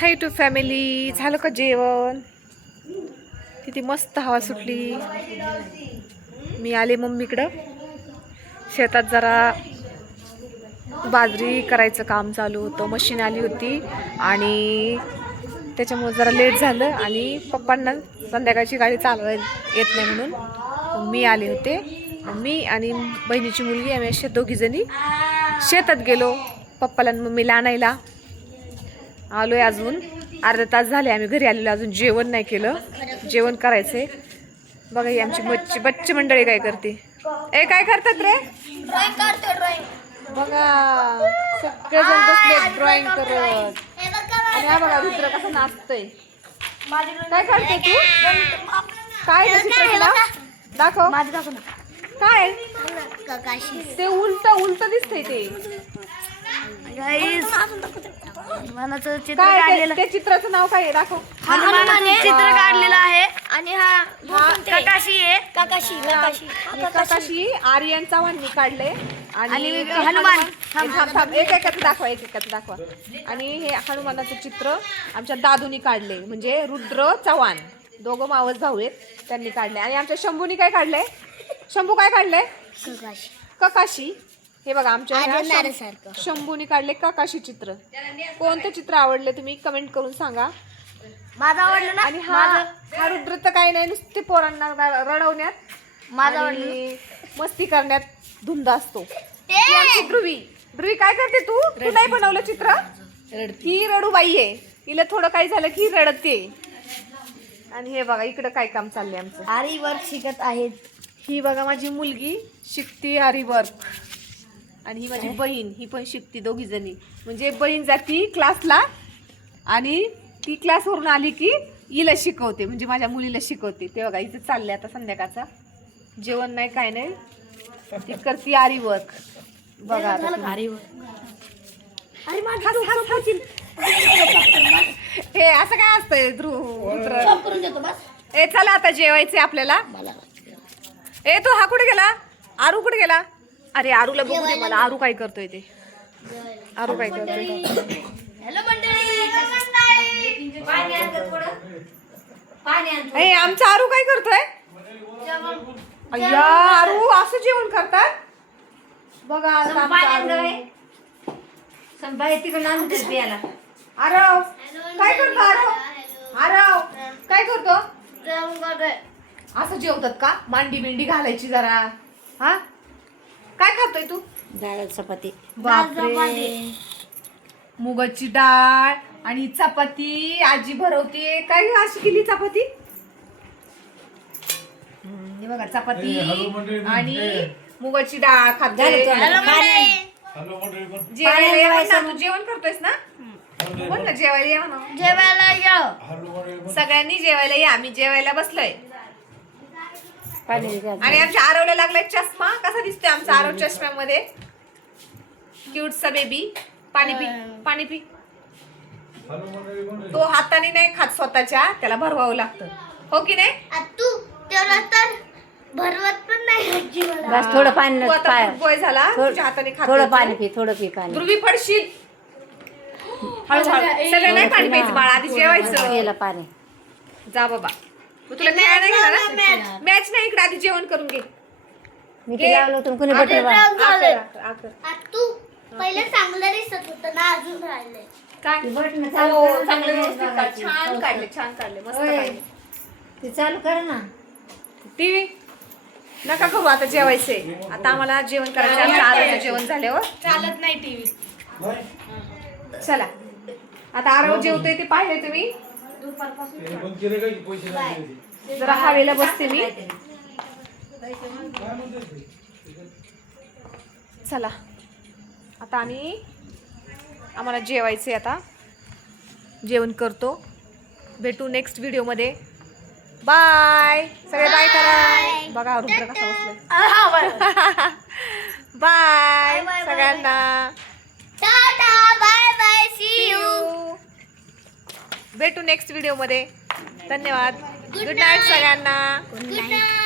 High to family. झालं का जेवण? किती मस्त हवा सुटली. मी आले मम्मीकडं. शेतात जरा बाजरी करायचं काम चालू होतं. मशीन आली होती आणि त्याच्यामुळे जरा लेट झालं आणि पप्पांना संध्याकाळची गाडी चालवायला येत नाही म्हणून मी आले होते. मी आणि बहिणीची मुलगी आम्ही अशा दोघीजणी शेतात गेलो पप्पाला आणि मम्मीला आणायला. आलोय, अजून अर्धा तास झाले आम्ही घरी आलेलो, अजून जेवण नाही केलं. जेवण करायचंय. बघा ही आमची बच्ची मंडळी काय करते. ए काय करतात रे? बघा सगळेजण बसले ड्रॉइंग करत. आणि हा बघा रुद्र कसा नाचतोय. काय करते तू? काय दाखव. काय ते उलट दिसतंय ते. त्या चित्राचं नाव काय आहे? दाखव. चित्र काढलेलं आहे आणि हा काकाशी आर्यन चव्हाणनी काढले आणि हनुमान. एकेकाचं दाखवा. आणि हे हनुमानाचं चित्र आमच्या दादूनी काढले, म्हणजे रुद्र चव्हाण, दोघं मावस भाऊ आहेत, त्यांनी काढले. आणि आमच्या शंभूनी काय काढलंय? शंभू काय काढलंय? ककाशी. हे बघा आमच्या शंभूनी काढले ककाशी चित्र. कोणतं चित्र आवडले तुम्ही कमेंट करून सांगा. माझा आवडलं ना. आणि हा रुद्र तर काही नाही, नुसते पोरांना रडवण्यात, माझा मस्ती करण्यात धुंद असतो. ध्रुवी काय करते तू? तू नाही बनवलं चित्र? ही रडूबाई आहे, हिला थोडं काही झालं की रडते. आणि हे बघा इकडं काय काम चाललंय आमचं. आरी वर्क शिकत आहेत. ही बघा माझी मुलगी शिकते आरी वर्क आणि ही माझी बहीण, ही पण शिकते. दोघी जणी, म्हणजे बहीण जाती क्लासला आणि ती क्लासवरून आली की हिला शिकवते, म्हणजे माझ्या मुलीला शिकवते. ते बघा इथं चाललंय आता संध्याकाळचा जेवण नाही काय नाही, ती करते आरी वर्क. बघा हे असं काय असतंय ध्रुव. ए चला आता जेवायचे आपल्याला. ए तो हा कुठे गेला? आरू कुठे गेला? अरे आरूला बघू दे मला. आरू काय करतोय ते? आरू काय करतोय? हे आमचा आरू काय करतोय? अय्या आरू असं जेवण करतात बघा. आरव काय करतो? आरव काय करतो? असं जेवतात का? मांडी बिंडी घालायची जरा. हा काय खातोय तू? डाळ चपाती. बापरे, मुगाची डाळ आणि चपाती आजी भरवते. काय अशी केली चपाती? हे बघा चपाती आणि मुगाची डाळ खाते. तू जेवण करतोयस ना? बोल ना जेवायला या म्हणा. सगळ्यांनी जेवायला या. आम्ही जेवायला बसलोय. आणि आमच्या आरवला लागलाय चष्मा. कसा दिसतोय आमचा आरव चष्म्यामध्ये? क्यूटचा बेबी. पाणी पी. तो हाताने नाही खात स्वतःच्या, त्याला भरवावं लागतं, हो की नाही? तू तेवढा तर भरवत पण नाही. बस थोडं पाणी. गोय झाला तुझ्या हाताने खात. थोडं पाणी पी, थोडं पी पाणी. ध्रुवी पडशील. हळूहळू. सगळं नाही पाणी प्यायचं बाळा, आधी जेवायचं. गेलं पाणी. जा बाबा. तुला खेळायला नाही गेला ना? मॅच नाही, इकडे आधी जेवण करून घे. मी ते लावलं होतं कोणी बटर तू पहिले चांगलं दिसत होतं ना, अजून राहिलंय. काय? चांगलं व्यवस्थित काढ. छान काढले मस्त काढले. ते चालू कर ना. टीव्ही नका करू, आता जेवायचंय. आता आम्हाला जेवण करायचं. आमच्या आरवचं जेवण झाल्यावर चालत नाही टीव्ही. चला आता आरव जेवतोय ते पाहिले तुम्ही. जरा हवेला बसते मी. चला आता आम्हाला जेवायचंय. आता जेवण करतो. भेटू नेक्स्ट व्हिडिओ मध्ये. बाय. सगळे बाय करा. बघा रुद्र कसा बसलाय. बाय सगळ्यांना. Bye bye. See you. भेटू नेक्स्ट व्हिडिओ मध्ये. धन्यवाद. गुड नाईट सगळ्यांना. Good night.